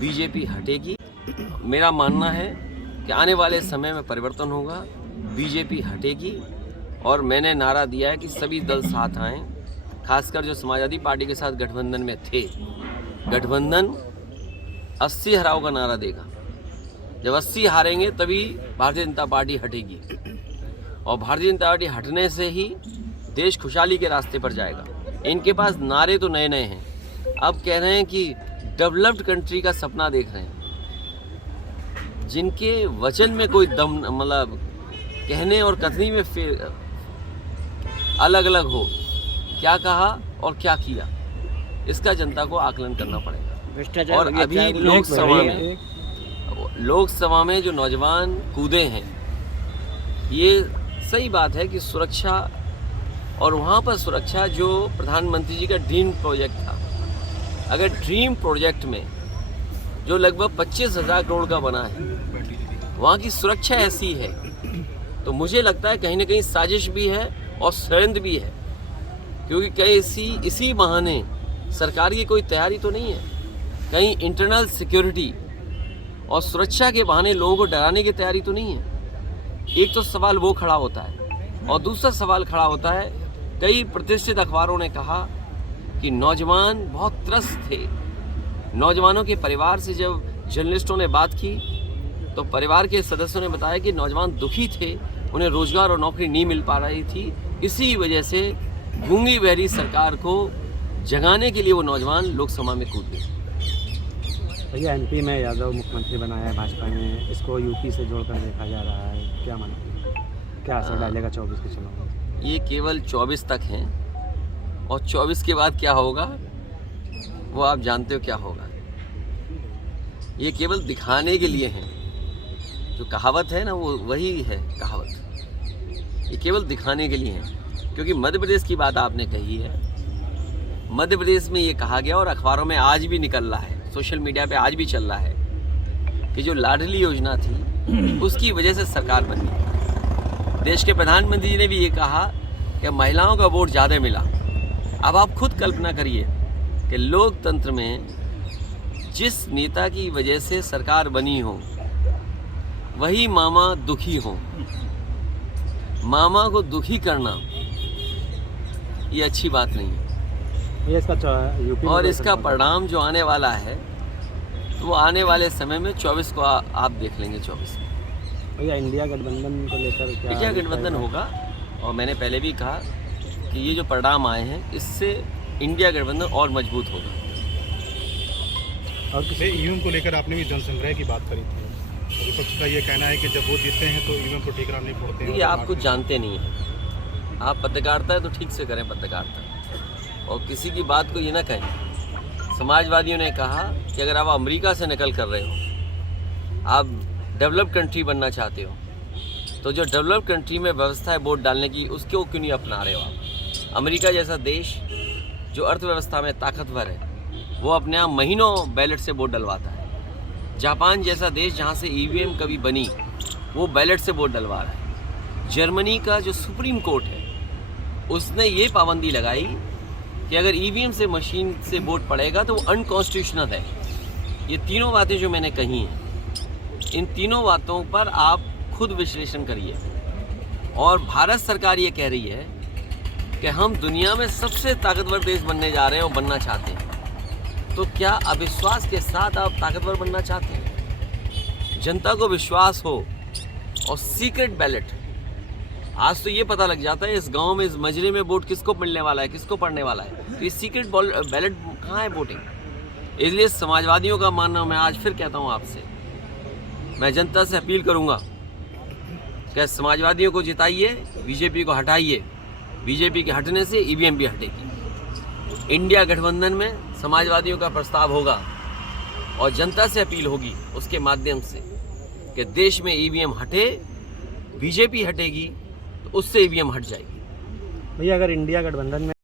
BJP हटेगी। मेरा मानना है कि आने वाले समय में परिवर्तन होगा, बीजेपी हटेगी। और मैंने नारा दिया है कि सभी दल साथ आएं, खासकर जो समाजवादी पार्टी के साथ गठबंधन में थे। गठबंधन 80 हराओ का नारा देगा। जब 80 हारेंगे तभी भारतीय जनता पार्टी हटेगी, और भारतीय जनता पार्टी हटने से ही देश खुशहाली के रास्ते पर जाएगा। इनके पास नारे तो नए नए हैं, अब कह रहे हैं कि डेवलप्ड कंट्री का सपना देख रहे हैं। जिनके वचन में कोई दम, मतलब कहने और कथनी में फिर अलग अलग हो, क्या कहा और क्या किया, इसका जनता को आकलन करना पड़ेगा। और अभी लोकसभा में जो नौजवान कूदे हैं, ये सही बात है कि सुरक्षा, और वहाँ पर सुरक्षा जो प्रधानमंत्री जी का ड्रीम प्रोजेक्ट था, अगर ड्रीम प्रोजेक्ट में जो लगभग 25,000 करोड़ का बना है, वहाँ की सुरक्षा ऐसी है, तो मुझे लगता है कहीं ना कहीं साजिश भी है और षड्यंत्र भी है। क्योंकि कहीं इसी बहाने सरकार की कोई तैयारी तो नहीं है, कहीं इंटरनल सिक्योरिटी और सुरक्षा के बहाने लोगों को डराने की तैयारी तो नहीं है। एक तो सवाल वो खड़ा होता है, और दूसरा सवाल खड़ा होता है, कई प्रतिष्ठित अखबारों ने कहा कि नौजवान बहुत त्रस्त थे। नौजवानों के परिवार से जब जर्नलिस्टों ने बात की तो परिवार के सदस्यों ने बताया कि नौजवान दुखी थे, उन्हें रोजगार और नौकरी नहीं मिल पा रही थी। इसी वजह से गूंगी बहरी सरकार को जगाने के लिए वो नौजवान लोकसभा में कूद गए। भैया, एमपी में यादव मुख्यमंत्री बनाया है भाजपा ने, इसको यूपी से जोड़कर देखा जा रहा है, क्या मानते हैं, क्या असर डालेगा 24 के चुनाव में? ये केवल 24 तक हैं, और 24 के बाद क्या होगा वो आप जानते हो क्या होगा। ये केवल दिखाने के लिए हैं, जो कहावत है ना, वो वही है कहावत। ये केवल दिखाने के लिए हैं, क्योंकि मध्य प्रदेश की बात आपने कही है। मध्य प्रदेश में ये कहा गया, और अखबारों में आज भी निकल रहा है, सोशल मीडिया पे आज भी चल रहा है, कि जो लाडली योजना थी उसकी वजह से सरकार बनी। देश के प्रधानमंत्री जी ने भी ये कहा कि महिलाओं का वोट ज़्यादा मिला। अब आप खुद कल्पना करिए कि लोकतंत्र में जिस नेता की वजह से सरकार बनी हो, वही मामा दुखी हो, मामा को दुखी करना ये अच्छी बात नहीं है। और इसका परिणाम जो आने वाला है, तो वो आने वाले समय में 24 को आप देख लेंगे। 24 में भैया, इंडिया गठबंधन को लेकर क्या? इंडिया गठबंधन होगा, और मैंने पहले भी कहा कि ये जो परिणाम आए हैं, इससे इंडिया गठबंधन और मजबूत होगा। और ईवीएम को लेकर आपने भी जनसंग्रह की बात करी थी, विपक्ष का ये कहना है कि जब वो जीतते हैं तो ईवीएम को ठीक नहीं फोड़ते हैं। देखिए, आप कुछ जानते नहीं हैं, आप पत्रकारिता है तो ठीक से करें पत्रकारिता, और किसी की बात को ये ना कहें। समाजवादियों ने कहा कि अगर आप अमेरिका से नकल कर रहे हो, आप डेवलप्ड कंट्री बनना चाहते हो, तो जो डेवलप्ड कंट्री में व्यवस्था है वोट डालने की, उसको क्यों नहीं अपना रहे हो आप? अमेरिका जैसा देश जो अर्थव्यवस्था में ताकतवर है, वो अपने आप महीनों बैलेट से वोट डलवाता है। जापान जैसा देश जहाँ से ईवीएम कभी बनी, वो बैलेट से वोट डलवा रहा है। जर्मनी का जो सुप्रीम कोर्ट है, उसने ये पाबंदी लगाई कि अगर ईवीएम से मशीन से वोट पड़ेगा तो वो अनकॉन्स्टिट्यूशनल है। ये तीनों बातें जो मैंने कही हैं, इन तीनों बातों पर आप खुद विश्लेषण करिए। और भारत सरकार ये कह रही है कि हम दुनिया में सबसे ताकतवर देश बनने जा रहे हैं और बनना चाहते हैं। तो क्या अविश्वास के साथ आप ताकतवर बनना चाहते हैं? जनता को विश्वास हो, और सीक्रेट बैलेट, आज तो ये पता लग जाता है इस गांव में, इस मजरे में वोट किसको मिलने वाला है, किसको पड़ने वाला है। तो ये सीक्रेट बैलेट कहाँ है वोटिंग? इसलिए समाजवादियों का मानना, मैं आज फिर कहता हूँ आपसे, मैं जनता से अपील करूँगा कि समाजवादियों को जिताइए, बीजेपी को हटाइए। बीजेपी के हटने से ईवीएम भी हटेगी। इंडिया गठबंधन में समाजवादियों का प्रस्ताव होगा, और जनता से अपील होगी उसके माध्यम से कि देश में ईवीएम हटे, बीजेपी हटेगी तो उससे ईवीएम हट जाएगी। भैया, अगर इंडिया गठबंधन में